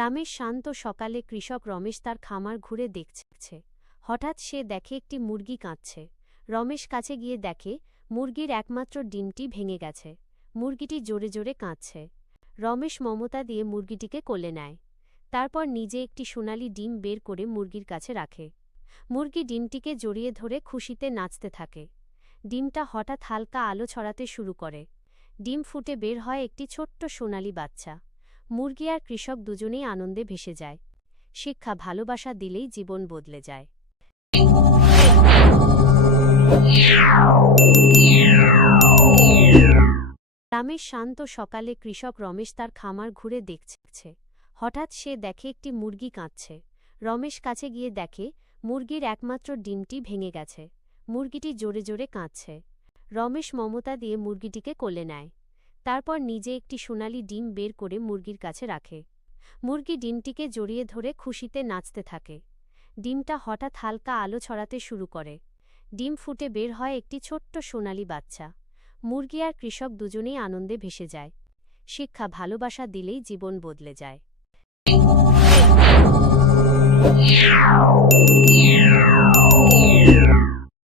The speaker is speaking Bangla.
গ্রামের শান্ত সকালে কৃষক রমেশ তার খামার ঘুরে দেখছে। হঠাৎ সে দেখে একটি মুরগি কাঁদছে। রমেশ কাছে গিয়ে দেখে মুরগির একমাত্র ডিমটি ভেঙে গেছে। মুরগিটি জোরে জোরে কাঁদছে। রমেশ মমতা দিয়ে মুরগিটিকে কোলে নেয়। তারপর নিজে একটি সোনালি ডিম বের করে মুরগির কাছে রাখে। মুরগি ডিমটিকে জড়িয়ে ধরে খুশিতে নাচতে থাকে। ডিমটা হঠাৎ হালকা আলো ছড়াতে শুরু করে। ডিম ফুটে বের হয় একটি ছোট্ট সোনালি বাচ্চা। মুরগি আর কৃষক দুজনেই আনন্দে ভেসে যায়। শিক্ষা: ভালোবাসা দিলেই জীবন বদলে যায়। গ্রামের শান্ত সকালে কৃষক রমেশ তার খামার ঘুরে দেখছে। হঠাৎ সে দেখে একটি মুরগি কাঁদছে। রমেশ কাছে গিয়ে দেখে মুরগির একমাত্র ডিমটি ভেঙে গেছে। মুরগিটি জোরে জোরে কাঁদছে। রমেশ মমতা দিয়ে মুরগিটিকে কোলে নেয়। তারপর নিজে একটি সোনালি ডিম বের করে মুরগির কাছে রাখে। মুরগি ডিমটিকে জড়িয়ে ধরে খুশিতে নাচতে থাকে। ডিমটা হঠাৎ হালকা আলো ছড়াতে শুরু করে। ডিম ফুটে বের হয় একটি ছোট্ট সোনালি বাচ্চা। মুরগি আর কৃষক দুজনেই আনন্দে ভেসে যায়। শিক্ষা: ভালোবাসা দিলেই জীবন বদলে যায়।